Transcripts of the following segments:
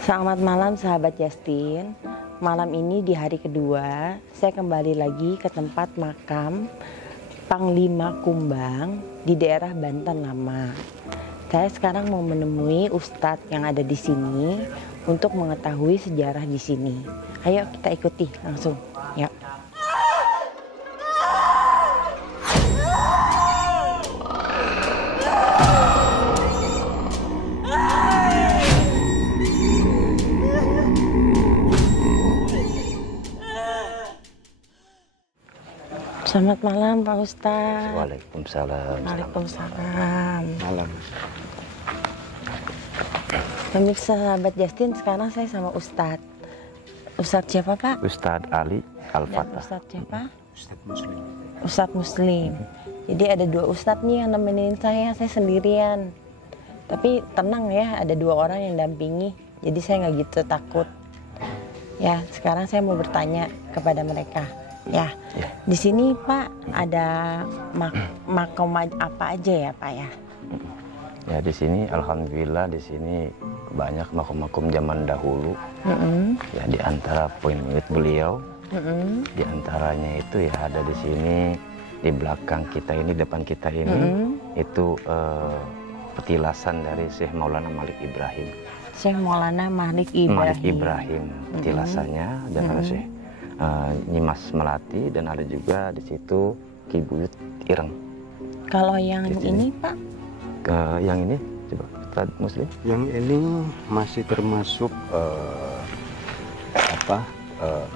Selamat malam sahabat Justin. Malam ini di hari kedua saya kembali lagi ke tempat makam Panglima Kumbang di daerah Banten Lama. Saya sekarang mau menemui Ustadz yang ada di sini untuk mengetahui sejarah di sini. Ayo kita ikuti langsung. Yuk. Selamat malam Pak Ustadz. Waalaikumsalam. Waalaikumsalam. Malam. Pemirsa sahabat Justin, sekarang saya sama Ustadz. Ustadz siapa Pak? Ustadz Ali Dan Al-Fatah. Ustadz siapa? Ustadz Muslim. Ustadz Muslim. Jadi ada dua Ustadz nih yang nemenin saya sendirian. Tapi tenang ya, ada dua orang yang dampingi. Jadi saya nggak gitu takut. Ya, sekarang saya mau bertanya kepada mereka. Ya, di sini Pak ada makam apa aja ya Pak ya? Ya di sini alhamdulillah di sini banyak makom-makom zaman dahulu. Ya di antara poin-poin beliau, di antaranya itu ya ada di sini di belakang kita ini, depan kita ini itu petilasan dari Syekh Maulana Malik Ibrahim. Syekh Maulana Malik Ibrahim petilasannya dan ada Syekh Nyimas Melati dan ada juga di situ Ki Buyut Ireng. Kalau yang ini Pak? Yang ini coba Ustadz Muslim. Yang ini masih termasuk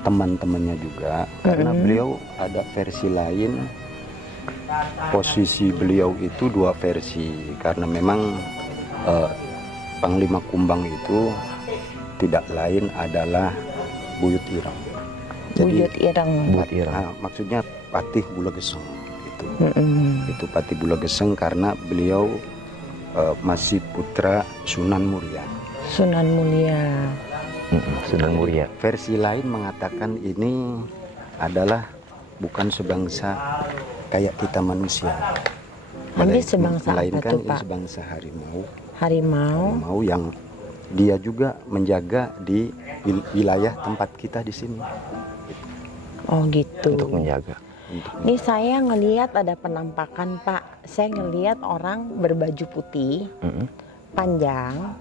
teman-temannya juga, karena beliau ada versi lain. Posisi beliau itu dua versi, karena memang Panglima Kumbang itu tidak lain adalah Buyut Ireng. Jadi Buyut Ireng. maksudnya Patih Bulageseng itu. Itu Patih Bulageseng karena beliau masih putra Sunan Muria. Sunan Mulia. Sunan Muria. Versi lain mengatakan ini adalah bukan sebangsa kayak kita manusia. Hampir sebangsa apa melainkan tuh ini Pak? sebangsa harimau. Harimau. Yang dia juga menjaga di wilayah tempat kita di sini. Oh gitu. Untuk menjaga. Ini saya ngelihat ada penampakan Pak. Saya ngelihat orang berbaju putih, panjang.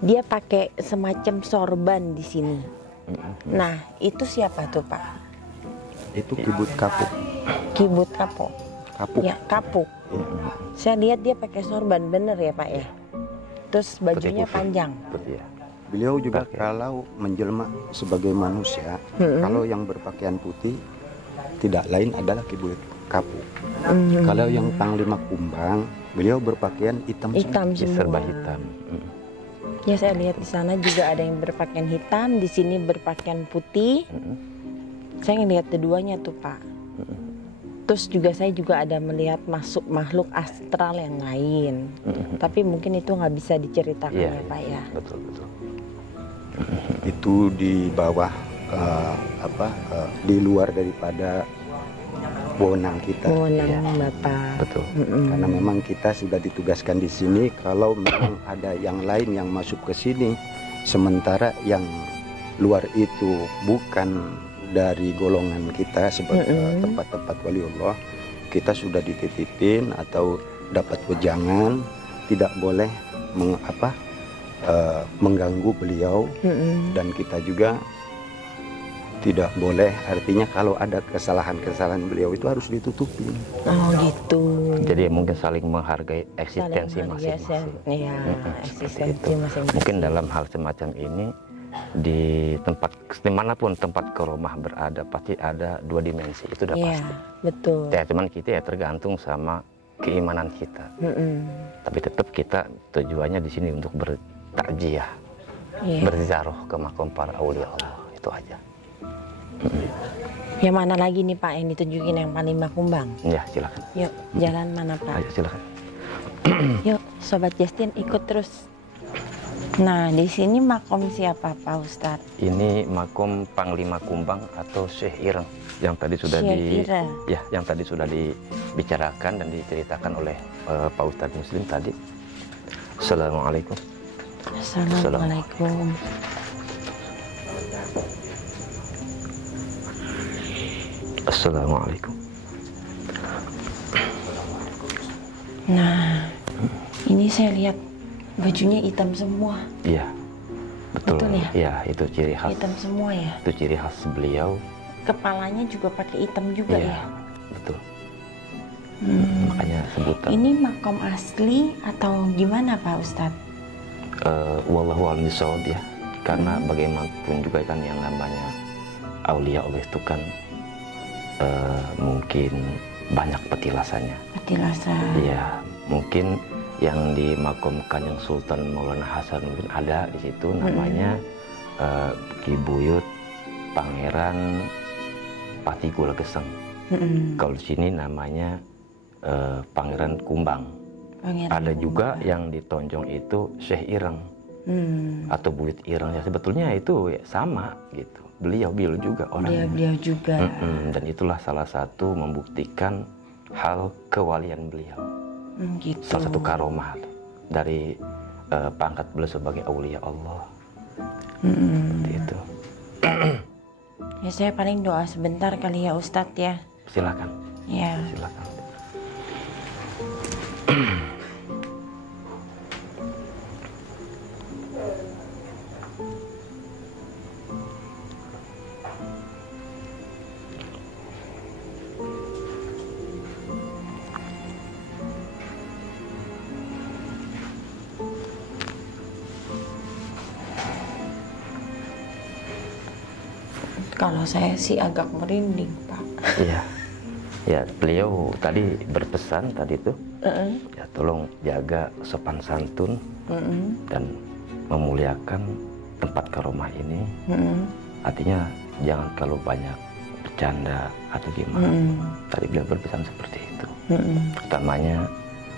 Dia pakai semacam sorban di sini. Nah, itu siapa tuh Pak? Itu Kibut Kapuk. Kibut Kapuk. Kapuk. Ya, Kapuk. Saya lihat dia pakai sorban, bener ya Pak ya? Terus bajunya panjang. Betul ya. Beliau juga kalau menjelma sebagai manusia, kalau yang berpakaian putih tidak lain adalah Kibut Kapuk. Kalau yang Panglima Kumbang, beliau berpakaian hitam Hitam semua. Serba hitam. Ya saya lihat di sana juga ada yang berpakaian hitam, di sini berpakaian putih. Saya ngelihat keduanya tuh Pak. Terus juga saya juga ada melihat masuk makhluk astral yang lain. Tapi mungkin itu nggak bisa diceritakan ya Pak ya. Betul. itu di bawah di luar daripada wewenang kita. Wewenang Bapak. Betul. Karena memang kita sudah ditugaskan di sini. Kalau memang ada yang lain yang masuk ke sini, sementara yang luar itu bukan dari golongan kita sebagai tempat-tempat waliullah, kita sudah dititipin atau dapat wejangan, tidak boleh mengganggu beliau, dan kita juga tidak boleh, artinya kalau ada kesalahan-kesalahan beliau itu harus ditutupin. Oh gitu. Jadi mungkin saling menghargai eksistensi Saling menghargai, masing-masing. ya, eksistensi masing-masing. Mungkin dalam hal semacam ini di tempat dimanapun tempat keromah berada pasti ada dua dimensi, itu udah Iya, pasti. betul. Ya cuman kita ya tergantung sama keimanan kita. Tapi tetap kita tujuannya di sini untuk bertakziah, berziarah ke makam para aulia Allah, itu aja. Yang mana lagi nih Pak yang ditunjukin yang Panglima Kumbang? Ya silakan. Yuk, jalan mana Pak? Ayo silakan. Yuk, Sobat Justin ikut terus. Nah, di sini makom siapa Pak Ustadz? Ini makom Panglima Kumbang atau Syekh Ireng yang tadi sudah yang tadi sudah dibicarakan dan diceritakan oleh Pak Ustadz Muslim tadi. Assalamualaikum. Assalamualaikum. Assalamualaikum. Nah, ini saya lihat bajunya hitam semua. Iya, betul. Betul ya? Iya, itu ciri khas. Hitam semua ya. Itu ciri khas beliau. Kepalanya juga pakai hitam juga Iya, ya. betul. Makanya sebutan. Ini makam asli atau gimana Pak Ustadz? Wallahu a'lam bishawab ya. Karena bagaimanapun juga kan yang namanya aulia Allah itu kan mungkin banyak petilasannya. Petilasan. Iya, mungkin yang dimakamkan yang Sultan Maulana Hasanuddin ada di situ namanya Ki Buyut Pangeran Patigul Geseng. Kalau di sini namanya Pangeran Kumbang. Ada juga yang ditonjong itu Syekh Ireng atau Buyut Ireng. Ya sebetulnya itu ya, sama gitu. Beliau juga orangnya. Beliau juga. Dan itulah salah satu membuktikan hal kewalian beliau. Gitu. Salah satu karomah dari pangkat beliau sebagai aulia Allah. Seperti itu. Ya saya paling doa sebentar kali ya Ustadz ya. Silakan. Ya. Silakan. Kalau saya sih agak merinding Pak. Iya. Ya, beliau tadi berpesan tadi tuh, ya tolong jaga sopan santun dan memuliakan tempat karomah ini. Artinya jangan terlalu banyak bercanda atau gimana. Tadi beliau berpesan seperti itu. Utamanya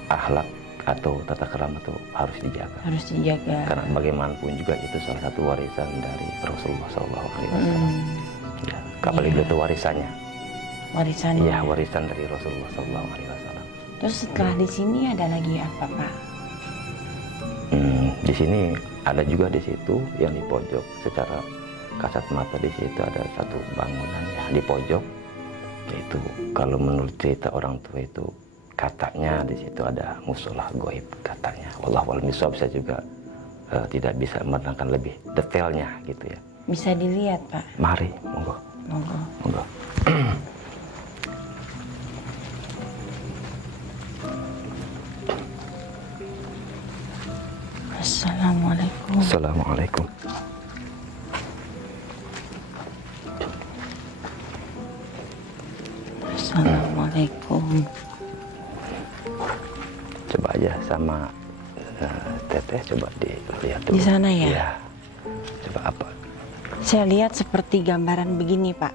akhlak atau tata krama itu harus dijaga. Harus dijaga. Karena bagaimanapun juga itu salah satu warisan dari Rasulullah SAW. Ya, apalagi beliau itu warisannya. Warisannya. Iya, warisan dari Rasulullah SAW. Terus setelah di sini ada lagi apa Pak? Di sini ada juga di situ yang di pojok secara kasat mata di situ ada satu bangunan ya di pojok. Itu kalau menurut cerita orang tua itu katanya di situ ada musola goib katanya. Wallahu a'lam bishawab, saya juga tidak bisa menerangkan lebih detailnya gitu ya. Bisa dilihat Pak. Mari, monggo. Monggo. Monggo. Assalamualaikum. Assalamualaikum. Assalamualaikum. Coba aja sama teteh coba dilihat dulu. Di sana ya? Iya. Coba apa? Saya lihat seperti gambaran begini Pak.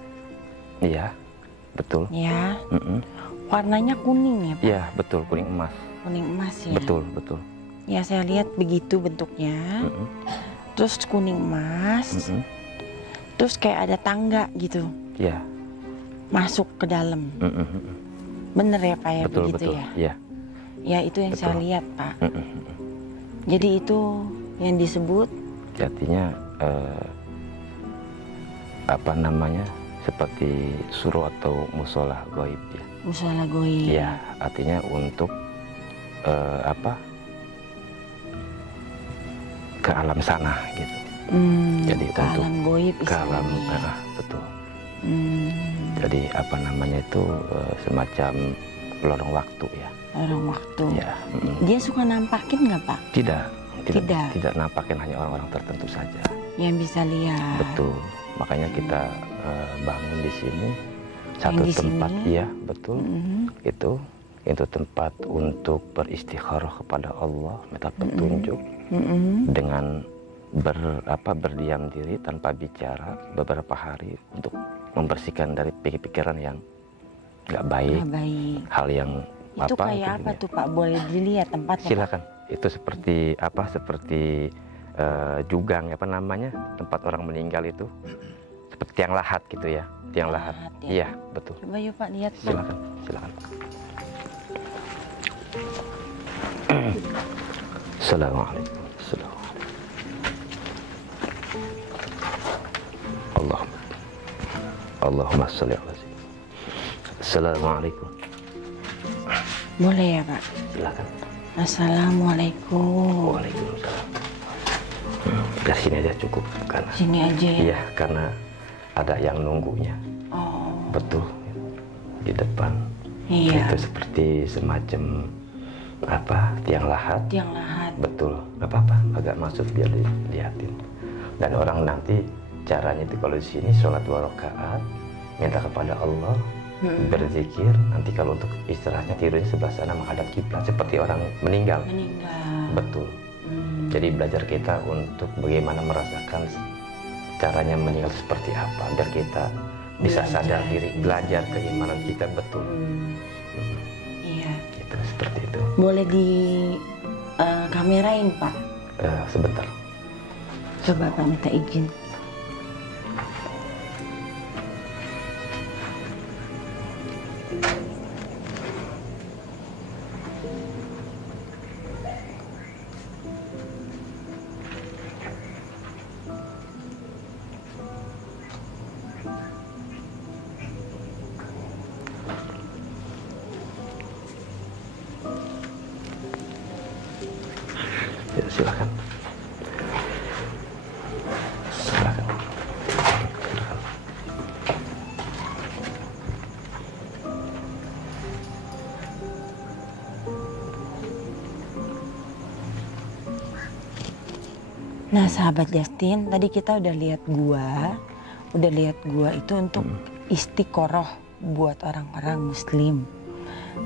Iya, betul. Ya. Warnanya kuning ya Pak? Iya, betul, kuning emas. Kuning emas ya? Betul, betul. Ya saya lihat begitu bentuknya. Terus kuning emas. Terus kayak ada tangga gitu. Iya. Masuk ke dalam. Bener ya Pak ya? Betul, begitu betul. ya? Iya. Ya itu yang Betul. saya lihat Pak. Jadi itu yang disebut Artinya apa namanya, seperti surau atau musola goib ya. musola goib. Iya, artinya untuk apa, ke alam sana gitu. Jadi ke untuk alam goib ke alam, istilahnya. betul. Jadi apa namanya itu semacam lorong waktu ya. Lorong waktu. Ya. Dia suka nampakin nggak Pak? Tidak nampakin, hanya orang-orang tertentu saja. Yang bisa lihat. Betul. Makanya kita bangun di sini satu di tempat, sini? iya betul. Itu tempat untuk beristikharah kepada Allah, minta petunjuk dengan berdiam diri tanpa bicara beberapa hari untuk membersihkan dari pikiran yang nggak baik, hal yang itu kayak apa tuh Pak? Boleh dilihat tempatnya? Silakan. Itu seperti apa? Seperti jugang, apa namanya, tempat orang meninggal itu, seperti tiang lahat gitu ya, tiang lahat. Ya? Iya, betul. Coba yuk Pak lihat Pak. Silakan, silakan. Assalamualaikum. Assalamualaikum. Allahumma sholli ala sayyidina. Assalamualaikum. Boleh ya Pak? Silakan. Assalamualaikum. Waalaikumsalam. Dari sini aja cukup karena Sini aja ya? iya, karena ada yang nunggunya. Oh. Betul. Di depan. Iya. Itu seperti semacam apa, tiang lahat. Tiang lahat. Betul, nggak apa-apa, agak masuk biar dilihatin. Dan orang nanti caranya itu kalau di sini sholat 2 rakaat, minta kepada Allah, berzikir. Nanti kalau untuk istirahatnya tidurnya sebelah sana menghadap kiblat seperti orang meninggal. Betul. Jadi belajar kita untuk bagaimana merasakan caranya meninggal seperti apa, biar kita bisa sadar diri, belajar keimanan kita. Betul. Iya. Itu seperti itu. Boleh di kamerain Pak? Sebentar. Coba Pak minta izin. Ya, silakan. Silakan. Silakan. Nah sahabat Justin, tadi kita udah lihat gua itu untuk istiqoroh buat orang-orang muslim.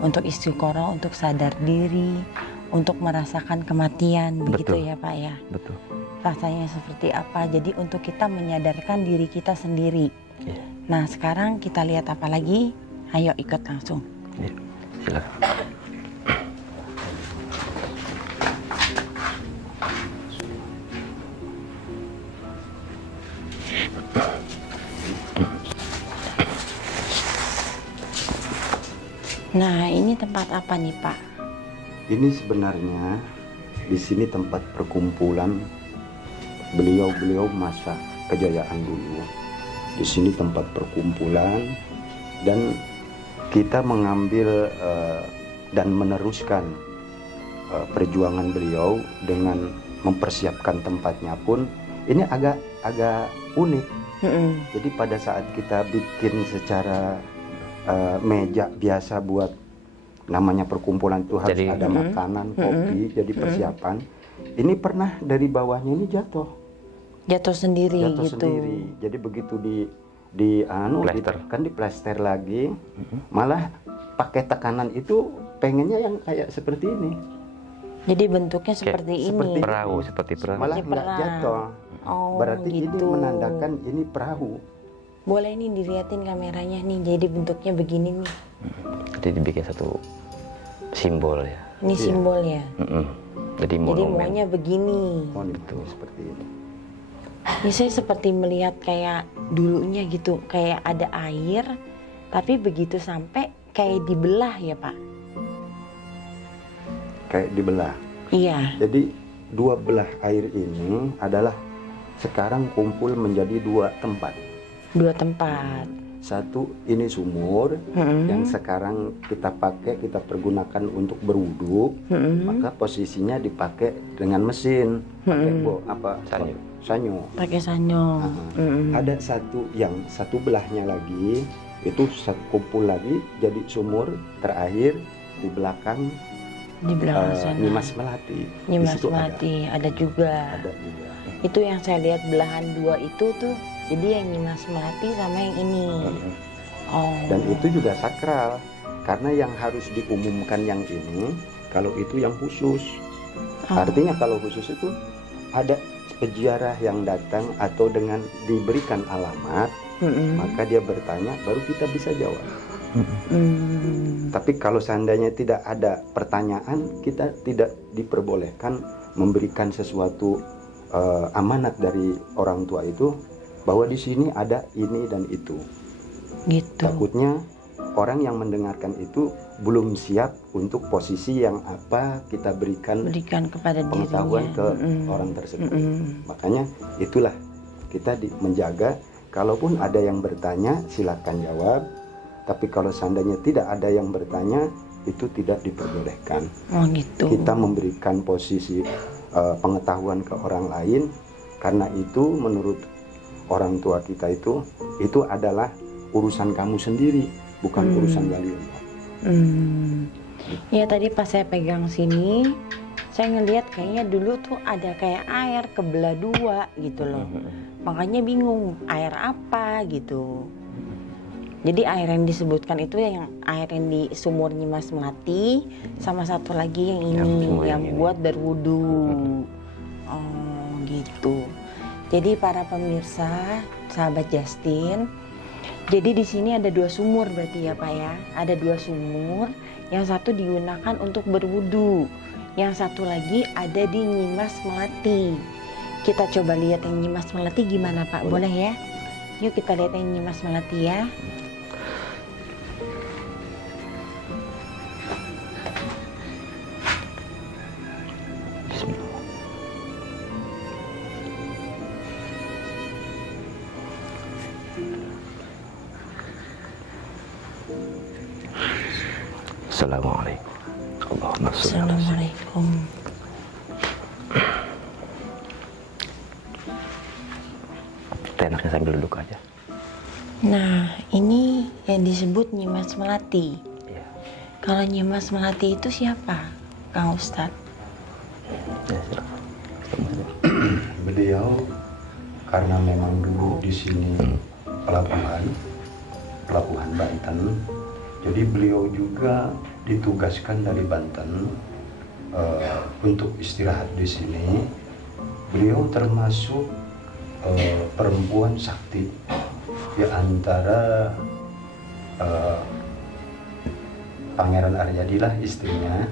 Untuk istiqoroh, untuk sadar diri, untuk merasakan kematian. Begitu ya Pak ya? Betul. Rasanya seperti apa, jadi untuk kita menyadarkan diri kita sendiri. Iya. Nah sekarang kita lihat apa lagi? Ayo ikut langsung. Iya, silakan. Nah ini tempat apa nih Pak? Ini sebenarnya di sini tempat perkumpulan beliau-beliau masa kejayaan dulu. Di sini tempat perkumpulan dan kita mengambil dan meneruskan perjuangan beliau dengan mempersiapkan tempatnya pun ini agak unik. Jadi pada saat kita bikin secara meja biasa buat namanya perkumpulan itu harus Jadi, ada makanan, kopi, jadi persiapan. Ini pernah dari bawahnya ini jatuh sendiri gitu. sendiri. Jadi begitu Plester. kan diplester lagi, malah pakai tekanan itu pengennya yang kayak seperti ini. Jadi bentuknya seperti ini. Perahu, seperti perahu. Malah Seperti nggak perahu. jatuh. Oh, Berarti gitu. ini menandakan ini perahu. Boleh nih dilihatin kameranya nih, jadi bentuknya begini nih. Jadi dibikin satu simbol ya. Ini simbol ya. Jadi Jadi monumen. maunya begini. Oh, itu seperti ini. Ini saya seperti melihat kayak dulunya gitu, kayak ada air, tapi begitu sampai kayak dibelah ya Pak. Kayak dibelah. Iya. Jadi dua belah air ini adalah sekarang kumpul menjadi 2 tempat. 2 tempat. Satu ini sumur yang sekarang kita pakai, kita pergunakan untuk berwudu. Maka posisinya dipakai dengan mesin, pakai sanyo. Pakai sanyo. Ada satu belahnya lagi, itu kumpul lagi jadi sumur terakhir di belakang Di belakang sana. Nimas Melati. Nimas Di situ Melati ada juga. Ada juga. Itu yang saya lihat belahan 2 itu tuh. Jadi yang Nimas Melati sama yang ini. Oh. Dan itu juga sakral karena yang harus diumumkan yang ini, kalau itu yang khusus. Artinya kalau khusus itu ada peziarah yang datang atau dengan diberikan alamat, maka dia bertanya baru kita bisa jawab. Tapi kalau seandainya tidak ada pertanyaan, kita tidak diperbolehkan memberikan sesuatu amanat dari orang tua itu bahwa di sini ada ini dan itu. Gitu. Takutnya orang yang mendengarkan itu belum siap untuk posisi yang apa kita berikan kepada pengetahuan dirinya. ke orang tersebut. Makanya itulah kita menjaga kalaupun ada yang bertanya silakan jawab, tapi kalau seandainya tidak ada yang bertanya itu tidak diperbolehkan. Oh gitu. Kita memberikan posisi pengetahuan ke orang lain, karena itu menurut orang tua kita itu adalah urusan kamu sendiri, bukan urusan waliullah. Ya tadi pas saya pegang sini, saya ngelihat kayaknya dulu tuh ada kayak air kebelah dua gitu loh. Makanya bingung air apa gitu. Jadi air yang disebutkan itu yang air yang di sumur Nyimas Melati, sama satu lagi yang ini yang buat berwudu. Oh gitu. Jadi para pemirsa, sahabat Justin, jadi di sini ada 2 sumur berarti ya Pak ya. Ada 2 sumur, yang satu digunakan untuk berwudu, yang satu lagi ada di Nyimas Melati. Kita coba lihat yang Nyimas Melati gimana Pak, boleh ya? Yuk kita lihat yang Nyimas Melati ya. Assalamualaikum. Allahumma sholli ala Assalamualaikum. Enaknya sambil duduk aja. Nah, ini yang disebut Nyimas Melati. Ya. Kalau Nyimas Melati itu siapa, Kang Ustadz? Ya, silakan. Beliau karena memang dulu di sini pelabuhan Banten, jadi beliau juga ditugaskan dari Banten untuk istirahat di sini. Beliau termasuk perempuan sakti di antara Pangeran Aryadi lah istrinya,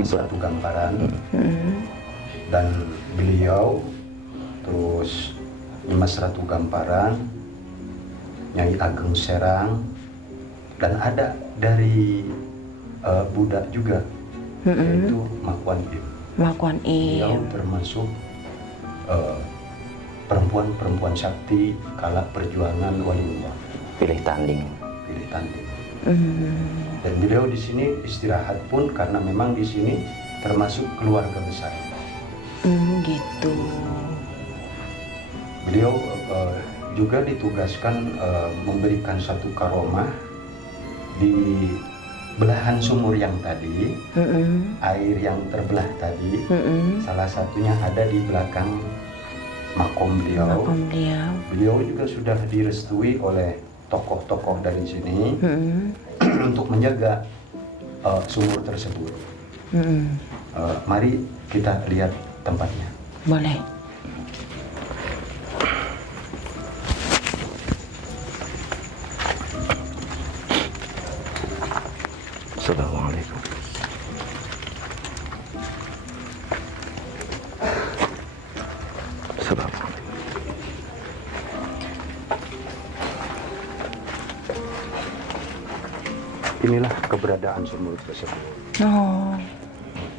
satu gambaran, dan beliau terus Nyimas Ratu Gamparan, Nyai Ageng Serang, dan ada dari Buddha juga, yaitu Makwan Im. Makwan Beliau Im. termasuk perempuan-perempuan sakti kala perjuangan waliullah. Pilih tanding. Dan beliau di sini istirahat pun karena memang di sini termasuk keluarga besar. Gitu. Beliau juga ditugaskan memberikan satu karomah di belahan sumur yang tadi, air yang terbelah tadi, salah satunya ada di belakang makom beliau. Beliau juga sudah direstui oleh tokoh-tokoh dari sini untuk menjaga sumur tersebut. Mari kita lihat tempatnya. Boleh. Assalamualaikum. Assalamualaikum. Inilah keberadaan sumur tersebut. Oh,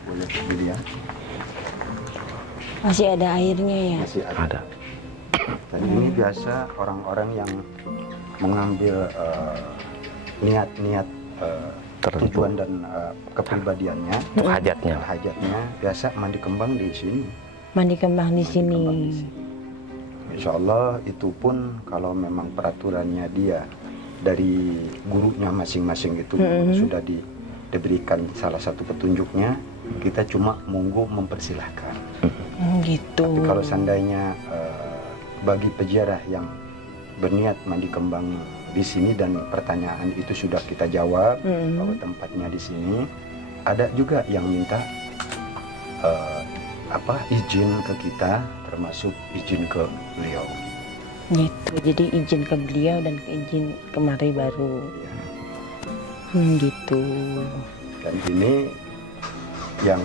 Boleh dilihat. masih ada airnya ya? Masih ada. Dan ini biasa orang-orang yang mengambil niat-niat tujuan dan kepribadiannya, Hajatnya. biasa mandi kembang di sini. Mandi kembang di sini. Insya Allah itu pun kalau memang peraturannya dia dari gurunya masing-masing itu sudah diberikan salah satu petunjuknya, kita cuma monggo mempersilahkan. Gitu. Tapi kalau seandainya bagi peziarah yang berniat mandi kembang di sini dan pertanyaan itu sudah kita jawab bahwa tempatnya di sini, ada juga yang minta izin ke kita, termasuk izin ke beliau. Gitu. Jadi izin ke beliau dan izin kemari baru. Ya. Gitu. Dan ini yang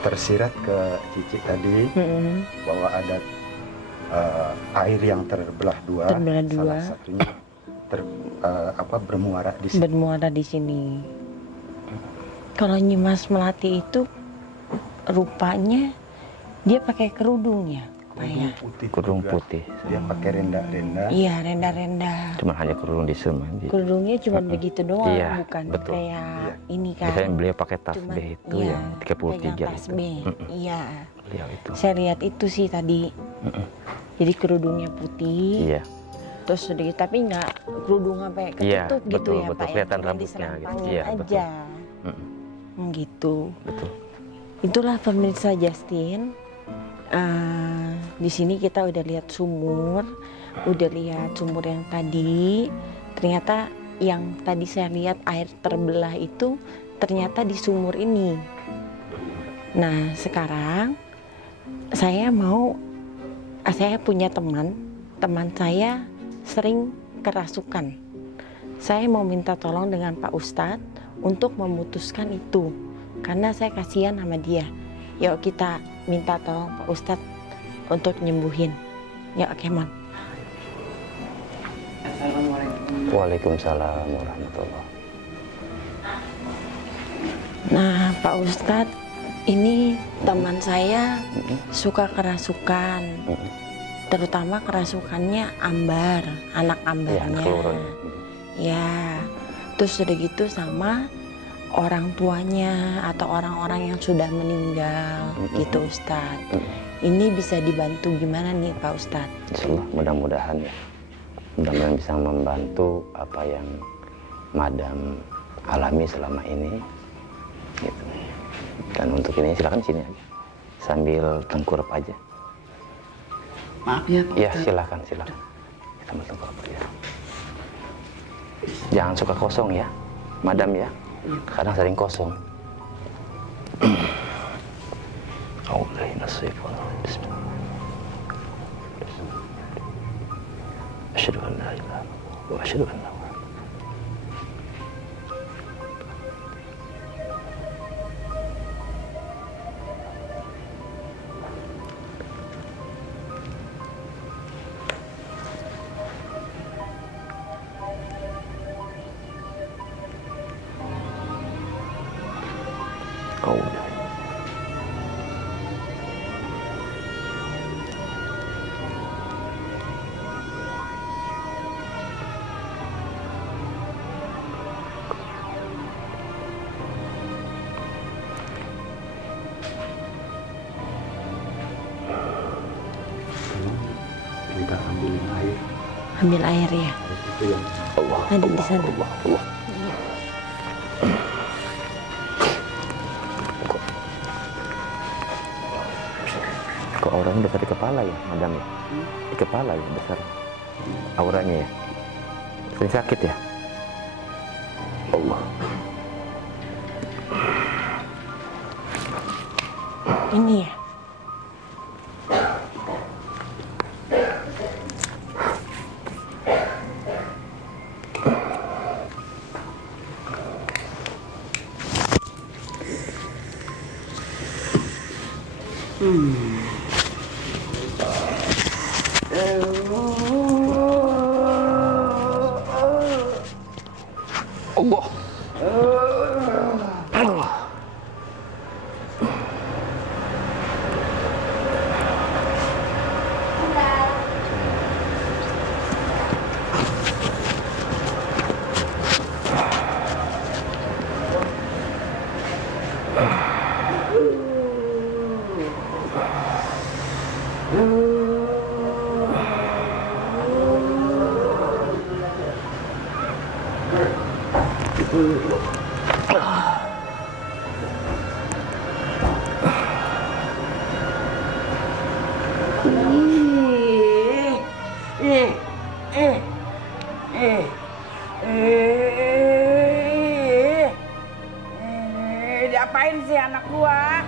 tersirat ke Cici tadi bahwa ada air yang terbelah dua. Salah satunya bermuara di sini. Bermuara di sini. Kalau Nyimas Melati itu rupanya dia pakai kerudung ya. apa ya? Kerudung putih. Dia pakai renda-renda. Iya, renda-renda. Cuma hanya kerudung di semen. Kerudungnya cuma begitu doang, Iya, bukan betul. kayak ini kan. Biasanya beliau pakai tasbih itu iya, yang 33 pegang itu. tasbih. Iya. Beliau itu. Saya lihat itu sih tadi. Jadi kerudungnya putih. Iya. Terus sedikit, tapi nggak kerudung sampai Iya, ketutup gitu betul, ya betul. Pak. Kelihatan Cuma rambutnya gitu. diselempangin Iya, aja. Gitu. Betul. Itulah pemirsa Justin. Di sini kita udah lihat sumur, udah lihat sumur yang tadi. Ternyata yang tadi saya lihat air terbelah itu ternyata di sumur ini. Nah sekarang saya punya teman saya sering kerasukan. Saya mau minta tolong dengan Pak Ustadz untuk memutuskan itu, karena saya kasihan sama dia. Yuk kita minta tolong Pak Ustadz untuk nyembuhin. Yuk Kemon. Assalamualaikum. Waalaikumsalam warahmatullahi. Nah Pak Ustadz, ini teman saya suka kerasukan. Terutama kerasukannya ambar, anak ambarnya. Ya, terus udah gitu sama orang tuanya atau orang-orang yang sudah meninggal gitu Ustadz. Ini bisa dibantu gimana nih Pak Ustadz? Insyaallah mudah-mudahan ya. Mudah-mudahan bisa membantu apa yang Madam alami selama ini. Gitu. Dan untuk ini silakan sini aja. Sambil tengkurap aja. Maaf ya Pak. Ya silakan. Sambil tengkurap aja. Jangan suka kosong ya, Madam ya. Kadang sering kosong. Bismillah. Asyhadu an la ilaha illallah wa asyhadu anna Kita ambilin air. Ambil air ya. Itu yang Ada di sana. Allah. Kok auranya besar di kepala ya, Madam ya? Di kepala ya besar auranya ya. Sering sakit ya? Allah. Ini ya. Allah. Aduh. Diapain sih anak gua?